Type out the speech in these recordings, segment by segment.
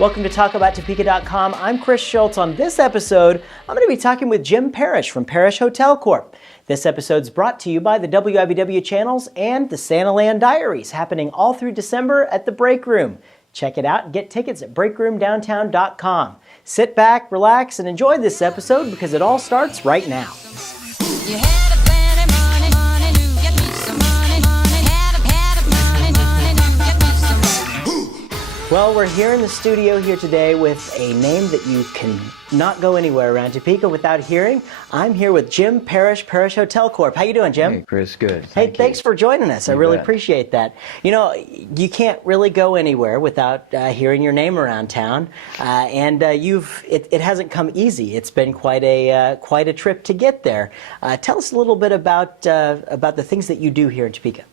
Welcome to TalkAboutTopeka.com. I'm Chris Schultz. On this episode, I'm going to be talking with Jim Parrish from Parrish Hotel Corp. This episode's brought to you by the WIBW channels and the Santaland Diaries, happening all through December at the Break Room. Check it out and get tickets at breakroomdowntown.com. Sit back, relax, and enjoy this episode because it all starts right now. Well, we're here in the studio here today with a name that you can not go anywhere around Topeka without hearing. I'm here with Jim Parrish, Parrish Hotel Corp. How you doing, Jim? Hey, Chris, good. Thanks for joining us. I really bet. appreciate that. You know, you can't really go anywhere without hearing your name around town, it hasn't come easy. It's been quite a trip to get there. Tell us a little bit about the things that you do here in Topeka.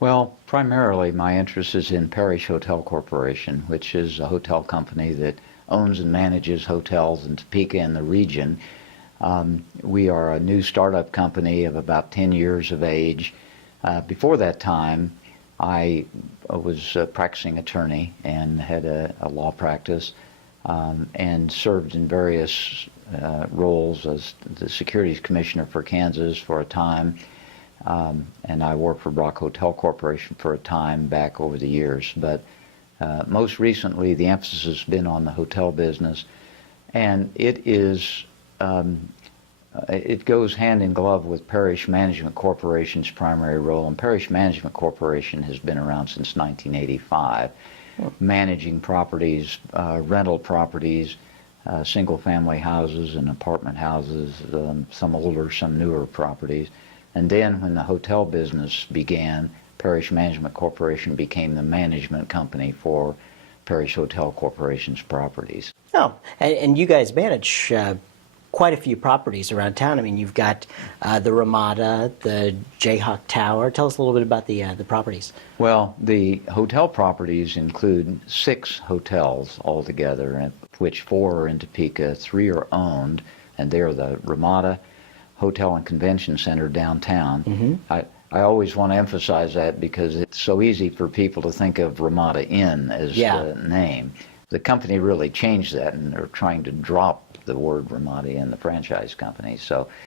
Well, primarily my interest is in Parrish Hotel Corporation, which is a hotel company that owns and manages hotels in Topeka and the region. We are a new startup company of about 10 years of age. Before that time, I was a practicing attorney and had a law practice and served in various roles as the Securities Commissioner for Kansas for a time. And I worked for Parrish Hotel Corporation for a time back over the years. But most recently, the emphasis has been on the hotel business, and it goes hand in glove with Parrish Management Corporation's primary role. And Parrish Management Corporation has been around since 1985, managing properties, rental properties, single-family houses and apartment houses, some older, some newer properties. And then when the hotel business began, Parrish Management Corporation became the management company for Parrish Hotel Corporation's properties. Oh, and you guys manage quite a few properties around town. I mean, you've got the Ramada, the Jayhawk Tower. Tell us a little bit about the properties. Well, the hotel properties include 6 hotels altogether, which 4 are in Topeka, 3 are owned, and they are the Ramada Hotel and Convention Center downtown. Mm-hmm. I always want to emphasize that because it's so easy for people to think of Ramada Inn as the name. The company really changed that, and they're trying to drop the word Ramada in the franchise company.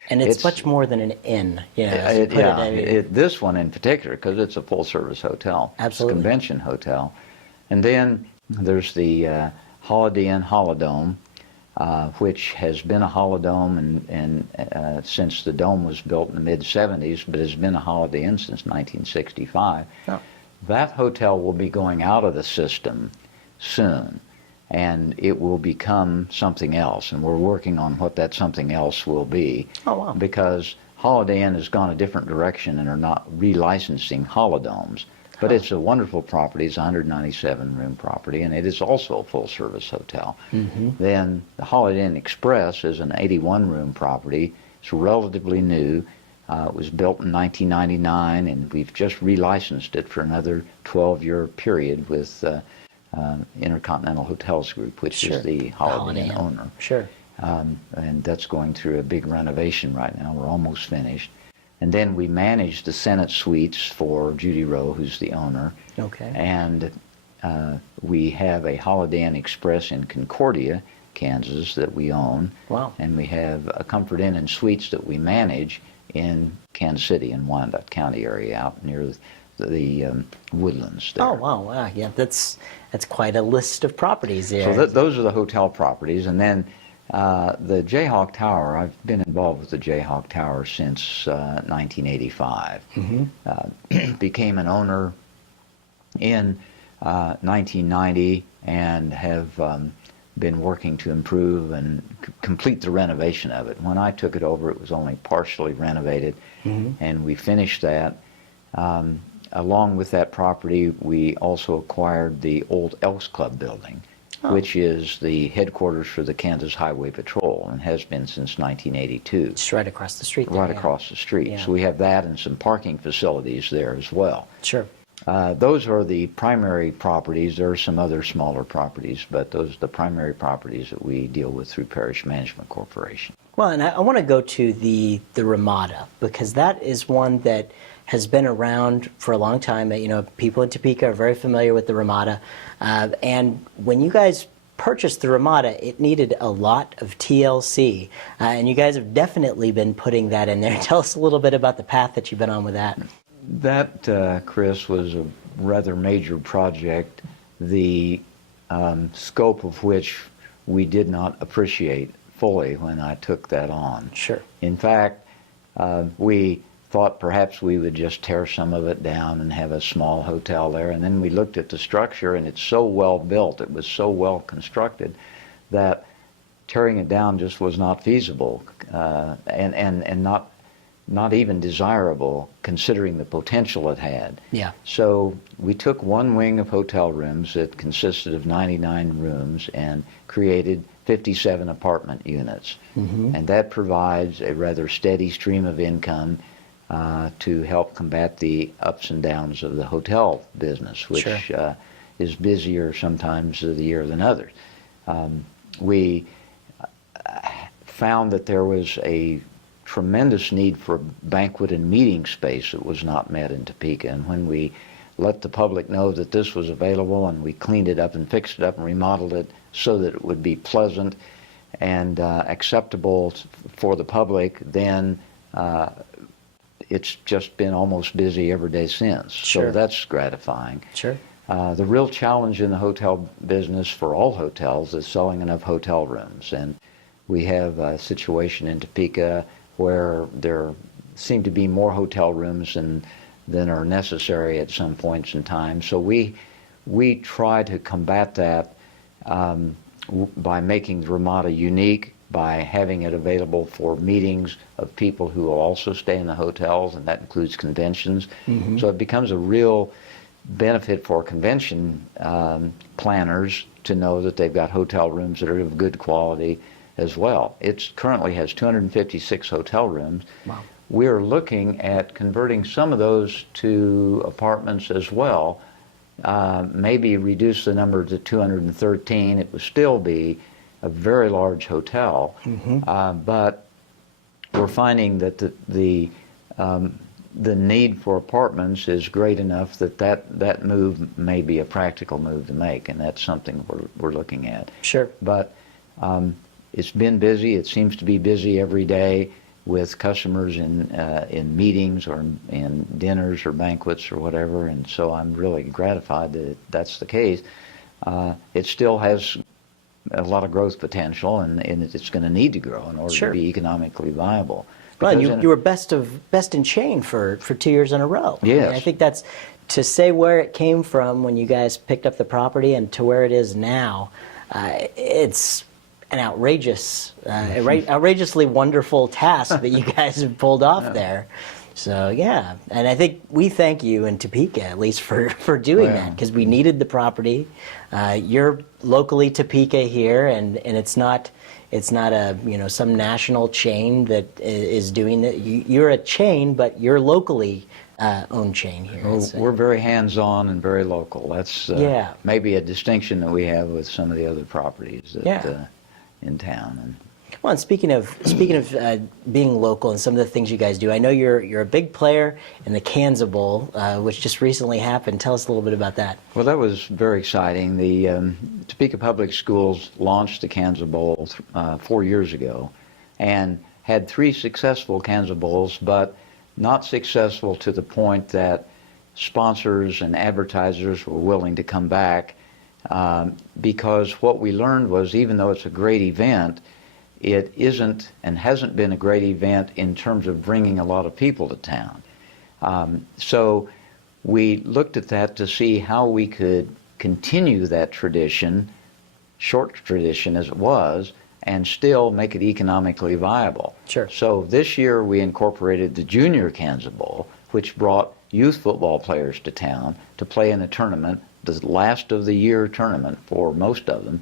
And it's much more than an inn. This one in particular, because it's a full-service hotel. Absolutely. It's a convention hotel. And then there's the Holiday Inn Holidome, which has been a Holidome and since the dome was built in the mid-70s, but has been a Holiday Inn since 1965. Oh. That hotel will be going out of the system soon, and it will become something else, and we're working on what that something else will be. Oh, wow. Because Holiday Inn has gone a different direction and are not relicensing holidomes. But it's a wonderful property. It's a 197-room property, and it is also a full-service hotel. Mm-hmm. Then the Holiday Inn Express is an 81-room property. It's relatively new. It was built in 1999, and we've just relicensed it for another 12-year period with Intercontinental Hotels Group, which is the Holiday Inn owner. Sure. And that's going through a big renovation right now. We're almost finished. And then we manage the Senate Suites for Judy Rowe, who's the owner. Okay. And we have a Holiday Inn Express in Concordia, Kansas, that we own. Wow. And we have a Comfort Inn and Suites that we manage in Kansas City and Wyandotte County area, out near the woodlands there. Oh, wow. Yeah, that's quite a list of properties there. So those are the hotel properties. And then the Jayhawk Tower, I've been involved with the Jayhawk Tower since 1985. Mm-hmm. Became an owner in 1990 and have been working to improve and complete the renovation of it. When I took it over, it was only partially renovated, mm-hmm. and we finished that. Along with that property, we also acquired the old Elks Club building, which is the headquarters for the Kansas Highway Patrol and has been since 1982. It's right across the street. Right across the street. Yeah. So we have that and some parking facilities there as well. Sure. Those are the primary properties. There are some other smaller properties, but those are the primary properties that we deal with through Parrish Management Corporation. Well, and I want to go to the Ramada, because that is one that has been around for a long time. You know, people in Topeka are very familiar with the Ramada. And when you guys purchased the Ramada, it needed a lot of TLC, and you guys have definitely been putting that in there. Tell us a little bit about the path that you've been on with that. That, Chris, was a rather major project, the scope of which we did not appreciate fully when I took that on. Sure. In fact, we thought perhaps we would just tear some of it down and have a small hotel there, and then we looked at the structure, and it's so well built, it was so well constructed, that tearing it down just was not feasible, and not even desirable, considering the potential it had. Yeah. So we took one wing of hotel rooms that consisted of 99 rooms and created 57 apartment units. And that provides a rather steady stream of income to help combat the ups and downs of the hotel business, which Sure. is busier sometimes of the year than others. We found that there was a tremendous need for banquet and meeting space that was not met in Topeka, and when we let the public know that this was available, and we cleaned it up and fixed it up and remodeled it so that it would be pleasant and acceptable for the public, then it's just been almost busy every day since. Sure. So that's gratifying. Sure. The real challenge in the hotel business for all hotels is selling enough hotel rooms, and we have a situation in Topeka where there seem to be more hotel rooms than are necessary at some points in time. So we try to combat that by making the Ramada unique, by having it available for meetings of people who will also stay in the hotels, and that includes conventions. So it becomes a real benefit for convention planners to know that they've got hotel rooms that are of good quality as well. It currently has 256 hotel rooms. Wow. We're looking at converting some of those to apartments as well, maybe reduce the number to 213. It would still be a very large hotel, but we're finding that the need for apartments is great enough that move may be a practical move to make, and that's something we're looking at. Sure. But it's been busy. It seems to be busy every day with customers in meetings or in dinners or banquets or whatever, and so I'm really gratified that that's the case. It still has a lot of growth potential, and it's going to need to grow in order Sure. to be economically viable. Well, and Because you were best in chain for 2 years in a row. Yes. I mean, I think that's, to say where it came from when you guys picked up the property and to where it is now, it's an outrageously wonderful task that you guys have pulled off there. So yeah, and I think we thank you in Topeka at least for doing that, because we needed the property. You're locally Topeka here, and it's not a some national chain that is doing that. You're a chain, but you're locally owned chain here. Well, we're very hands-on and very local. That's maybe a distinction that we have with some of the other properties that, in town. And well, and speaking of being local and some of the things you guys do, I know you're a big player in the Kansas Bowl, which just recently happened. Tell us a little bit about that. Well, that was very exciting. The Topeka Public Schools launched the Kansas Bowl 4 years ago, and had 3 successful Kansas Bowls, but not successful to the point that sponsors and advertisers were willing to come back, because what we learned was, even though it's a great event, it isn't and hasn't been a great event in terms of bringing a lot of people to town. So we looked at that to see how we could continue that tradition, short tradition as it was, and still make it economically viable. Sure. So this year we incorporated the Junior Kansas Bowl, which brought youth football players to town to play in a tournament, the last of the year tournament for most of them,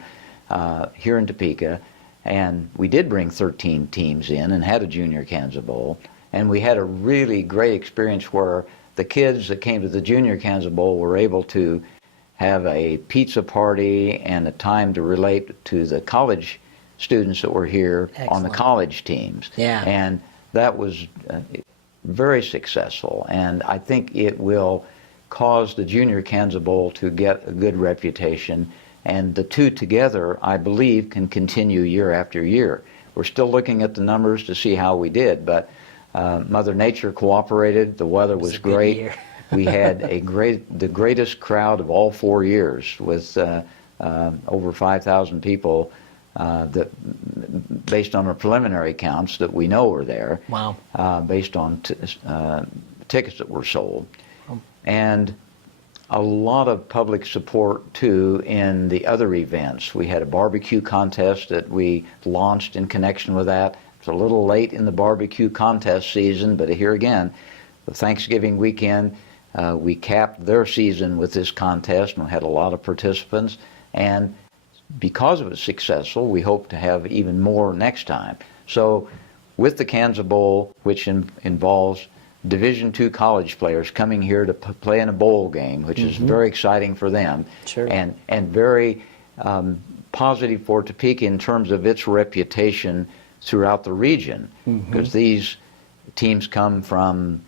here in Topeka. And we did bring 13 teams in and had a Junior Kansas Bowl. And we had a really great experience where the kids that came to the Junior Kansas Bowl were able to have a pizza party and a time to relate to the college students that were here on the college teams. Yeah. And that was very successful. And I think it will cause the Junior Kansas Bowl to get a good reputation And the two together, I believe, can continue year after year. We're still looking at the numbers to see how we did, but Mother Nature cooperated. The weather was great. We had the greatest crowd of all 4 years, with over 5,000 people based on our preliminary counts that we know were there. Wow. Based on tickets that were sold. And a lot of public support too in the other events. We had a barbecue contest that we launched in connection with that. It's a little late in the barbecue contest season, but here again, the Thanksgiving weekend, we capped their season with this contest and had a lot of participants. And because it was successful, we hope to have even more next time. So with the Kansas Bowl, which involves Division II college players coming here to play in a bowl game, which is very exciting for them, sure. and very positive for Topeka in terms of its reputation throughout the region, because these teams come from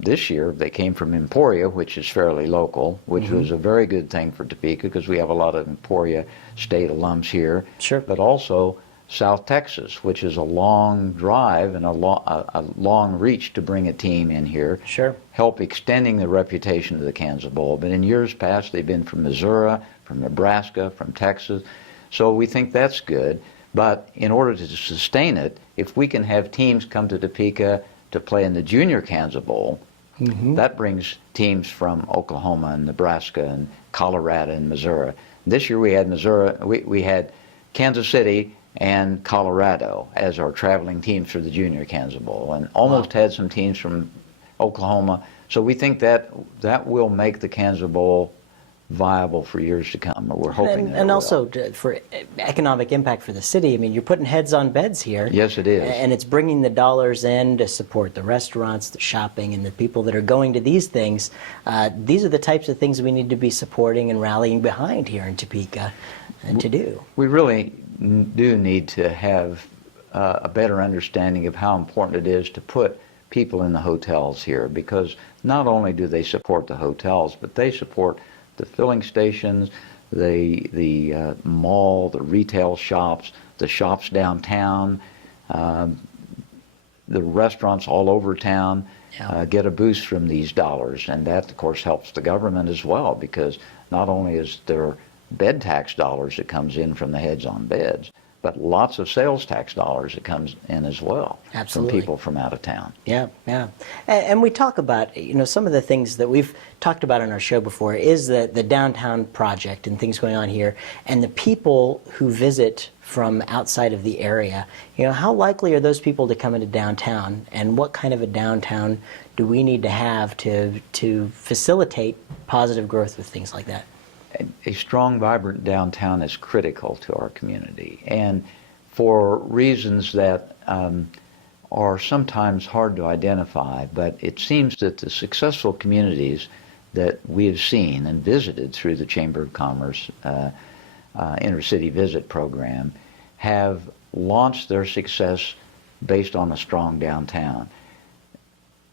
this year. They came from Emporia, which is fairly local, which was a very good thing for Topeka because we have a lot of Emporia State alums here. Sure. But also South Texas, which is a long drive and a long reach to bring a team in here. Sure. Help extending the reputation of the Kansas Bowl. But in years past, they've been from Missouri, from Nebraska, from Texas. So we think that's good. But in order to sustain it, if we can have teams come to Topeka to play in the Junior Kansas Bowl, that brings teams from Oklahoma and Nebraska and Colorado and Missouri. This year we had Missouri, we had Kansas City and Colorado as our traveling teams for the Junior Kansas Bowl, and almost had some teams from Oklahoma. So we think that will make the Kansas Bowl viable for years to come, or we're hoping that it and will. also for economic impact for the city. I mean, you're putting heads on beds here. Yes, it is. And it's bringing the dollars in to support the restaurants, the shopping, and the people that are going to these things. These are the types of things we need to be supporting and rallying behind here in Topeka, and to do. We really do need to have a better understanding of how important it is to put people in the hotels here, because not only do they support the hotels, but they support the filling stations, the mall, the retail shops, the shops downtown, the restaurants all over town get a boost from these dollars. And that, of course, helps the government as well, because not only is there bed tax dollars that comes in from the heads on beds, but lots of sales tax dollars that comes in as well. Absolutely. From people from out of town. Yeah, yeah. And we talk about, some of the things that we've talked about on our show before is the downtown project and things going on here, and the people who visit from outside of the area. How likely are those people to come into downtown, and what kind of a downtown do we need to have to facilitate positive growth with things like that? A strong, vibrant downtown is critical to our community, and for reasons that are sometimes hard to identify, but it seems that the successful communities that we have seen and visited through the Chamber of Commerce Intercity Visit Program have launched their success based on a strong downtown.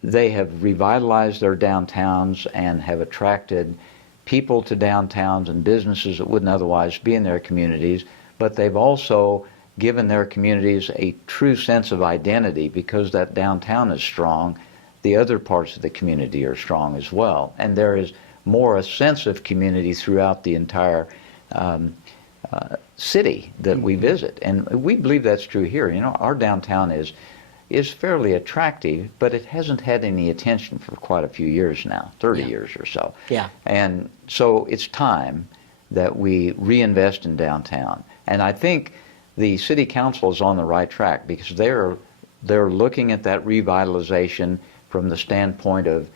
They have revitalized their downtowns and have attracted people to downtowns and businesses that wouldn't otherwise be in their communities, but they've also given their communities a true sense of identity. Because that downtown is strong, the other parts of the community are strong as well. And there is more a sense of community throughout the entire city that we visit. And we believe that's true here. Our downtown is fairly attractive, but it hasn't had any attention for quite a few years now, 30 years or so. Yeah. And so it's time that we reinvest in downtown. And I think the City Council is on the right track, because they're looking at that revitalization from the standpoint of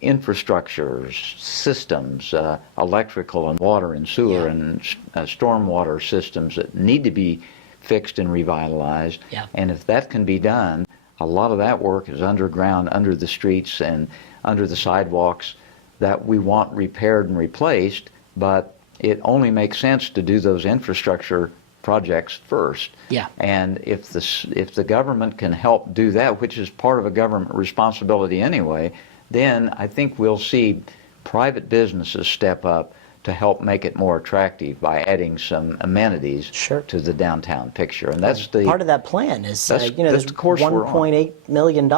infrastructure, systems, electrical and water and sewer and stormwater systems that need to be fixed and revitalized. Yeah. And if that can be done, a lot of that work is underground, under the streets and under the sidewalks that we want repaired and replaced, but it only makes sense to do those infrastructure projects first. Yeah. And if the government can help do that, which is part of a government responsibility anyway, then I think we'll see private businesses step up to help make it more attractive by adding some amenities Sure. to the downtown picture. And that's the part of that plan is that's there's the course we're on. $1.8 million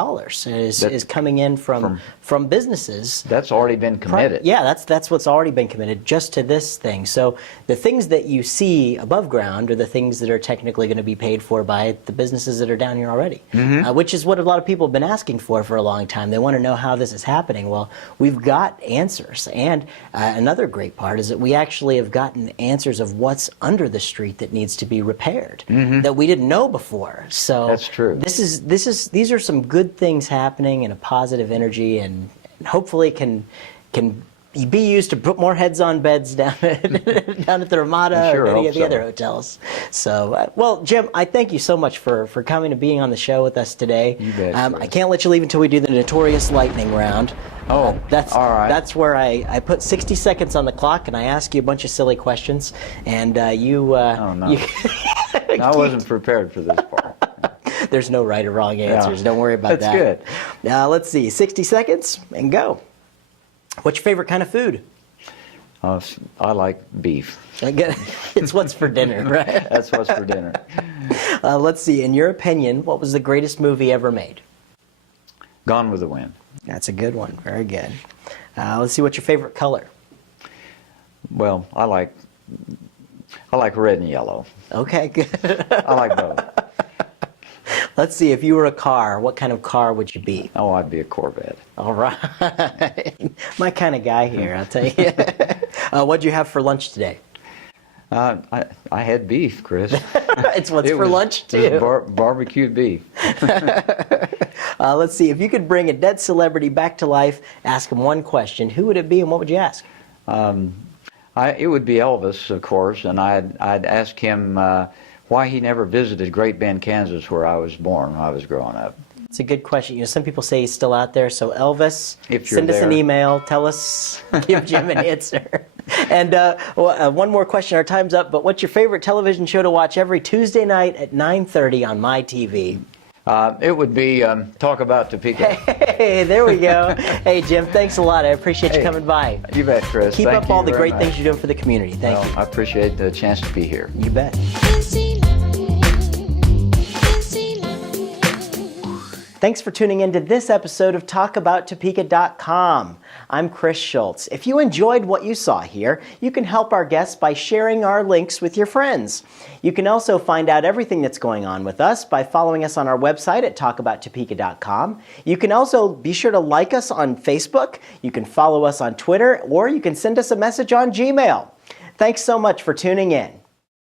is coming in from businesses. That's already been committed. Yeah, that's what's already been committed just to this thing. So the things that you see above ground are the things that are technically going to be paid for by the businesses that are down here already, which is what a lot of people have been asking for a long time. They want to know how this is happening. Well, we've got answers, and another great part is that we actually have gotten answers of what's under the street that needs to be repaired that we didn't know before. So that's true. These are some good things happening and a positive energy, and hopefully can be used to put more heads on beds down at the Ramada or any of the other hotels. So, well, Jim, I thank you so much for coming and being on the show with us today. You bet, I can't let you leave until we do the notorious lightning round. Oh, that's all right. That's where I put 60 seconds on the clock and I ask you a bunch of silly questions, and you. Oh no, I wasn't prepared for this part. There's no right or wrong answers. Yeah. Don't worry about that. That's good. Now let's see. 60 seconds and go. What's your favorite kind of food? I like beef. It's what's for dinner, right? That's what's for dinner. Let's see. In your opinion, what was the greatest movie ever made? Gone with the Wind. That's a good one. Very good. Let's see. What's your favorite color? Well, I like red and yellow. Okay, good. I like both. Let's see. If you were a car, what kind of car would you be? Oh, I'd be a Corvette. All right. My kind of guy here, I'll tell you. What'd you have for lunch today? I had beef, Chris. It's what's for lunch, too. Barbecued beef. Let's see. If you could bring a dead celebrity back to life, ask him one question, who would it be and what would you ask? It would be Elvis, of course, and I'd ask him why he never visited Great Bend, Kansas, where I was born when I was growing up. It's a good question. Some people say he's still out there. So Elvis, send us there. an email. Tell us. Give Jim an answer. And one more question. Our time's up. But what's your favorite television show to watch every Tuesday night at 9:30 on my TV? It would be Talk About Topeka. Hey, there we go. Hey, Jim, thanks a lot. I appreciate you coming by. You bet, Chris. Keep Thank up all you the very great much. things you're doing for the community. Thank you. I appreciate the chance to be here. You bet. Thanks for tuning in to this episode of TalkAboutTopeka.com. I'm Chris Schultz. If you enjoyed what you saw here, you can help our guests by sharing our links with your friends. You can also find out everything that's going on with us by following us on our website at TalkAboutTopeka.com. You can also be sure to like us on Facebook, you can follow us on Twitter, or you can send us a message on Gmail. Thanks so much for tuning in.